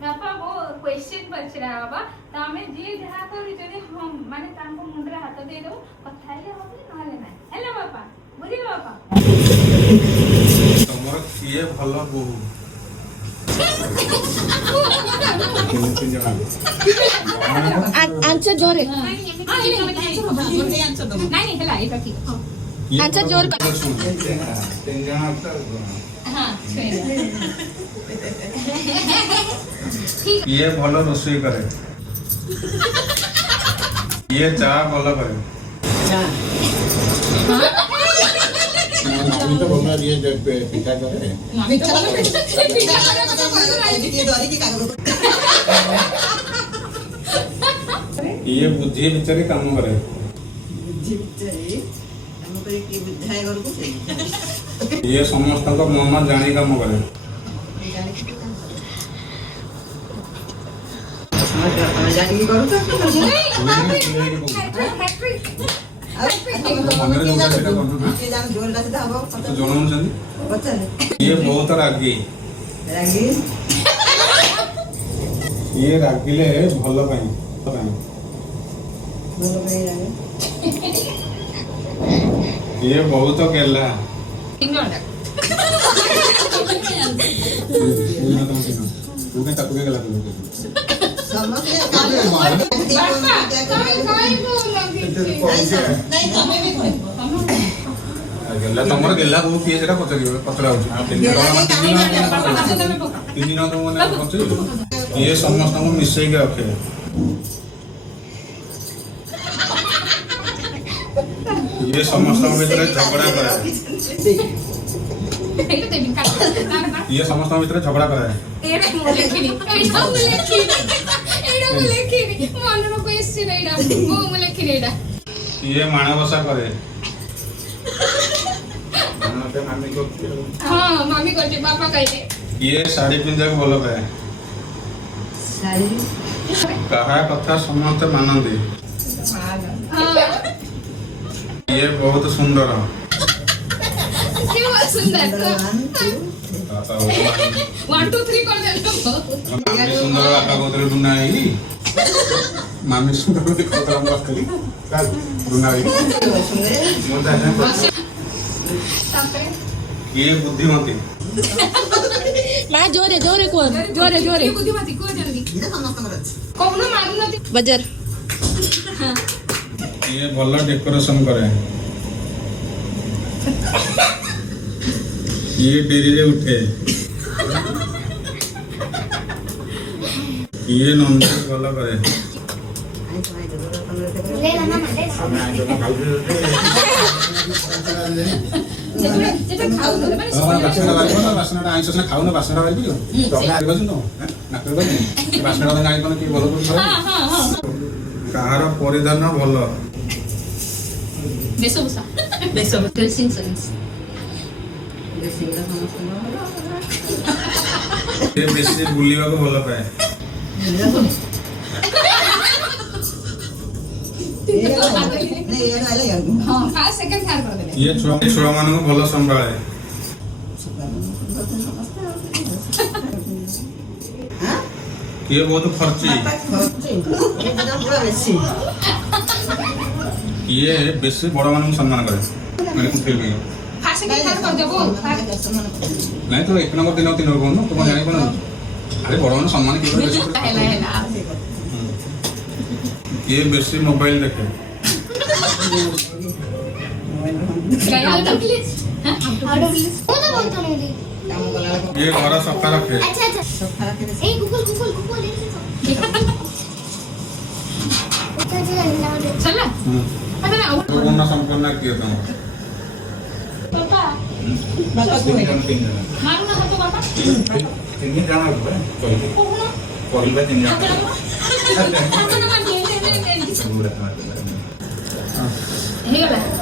बापा वो क्वेश्चन पचरा बाबा तमे जे जहा करी जदी हम माने तांको मुंडरे हाथ दे दो कथाइले होबे नहले ना हेलो बापा बुझिल बापा तमर किए भलो बहु आंसर जोरे नहीं हेला एटा ठीक आंसर जोर हां ये भलो रोसई करे ये चा भलो करे मामी तो बोल रही है पिटा करे मामी तो पिटा करे ये डरी की कागज ये बुद्धि विचारी काम करे हम पर की बुद्धाय घर को ये समस्त को मन जानी काम करे जानी की करू तो ये जान जोर से हबो तो जनम छन बच्चा ये बहुत रागी रागी ये रागिले भलो पाई बोलो भाई रागी ये बहुत केला इंगोंडा तू के तक के गेला तू समझ बापा काय बोलला नहीं तुम्हें भी कोई गेला तमर गेला को किए सेटा पचरा होछ तीन दिन तो मने पचई ये समस्त को मिसई के रखे ये समस्त भीतर झगड़ा करे ये समस्त भीतर झगड़ा करे एटा मुलेखिनी मनरो क्वेश्चन एटा मो मुलेखिनी एटा ये माणबसा करे मामी को हां मामी करते पापा कहते ये साड़ी पिंधा को भलो पाए सारी कहा कथा समस्त मानंदी हां ये बहुत सुंदर केवल सुंदर 1 2 3 कर दे मामी सुंदर आका गोदरे बुनाई मामी सुंदर देखो तो हम बात करी बुनाई ये बुद्धिमती मां जोरे जोरे कोन जोरे जोरे बुद्धिमती को जल्दी ये समस्त मरच कौन मारू नती बजर ये भलो डेकोरेशन करे ये डेरी रे उठे ये नंदे भलो करे हमें आज तो खाऊ जेटा खाऊ तो माने बासना बारिबो ना बासनाटा आइंस ना खाऊ ना बासनाटा बारिबो तमे आरि बसु न ना करबो नि बासनाटा गाई कोन की भलो कर हां हां कहार परिधान भलो बेसोबसा ड्रेसिंग सेंस बेसिंगा समस्त ये बेसी बुलिबा को भलो पाए नहीं ये वाला यार हां फर्स्ट सेकंड थर्ड कर दे ये छुआ मान को भलो संभाळे हां ये बहुत खर्ची एकदम पूरा बेसी ये बेसी बड़ मान को सम्मान करे माने कुछ भी फर्स्ट सेकंड थर्ड कर देबो नहीं तो एक नंबर दिन 3 नंबर कोन तुम जानि कोन अरे बड़ मान सम्मान की करे बेसी हेला हेला ये बेसी मोबाइल देखे गया तो प्लीज कौन बोलता नहीं दी काम कला ये घर सफा रखे अच्छा अच्छा सफा रखे ए गूगल गूगल गूगल ले अच्छा अच्छा चला अबे ना तो कोन संपूर्ण किए तुम पापा बाबा को है मारू ना हाथ पापा तीन जाना है चलिए कोन परिबा तीन हाथ जाना ना हाथ ना मार दे पूरा हे गला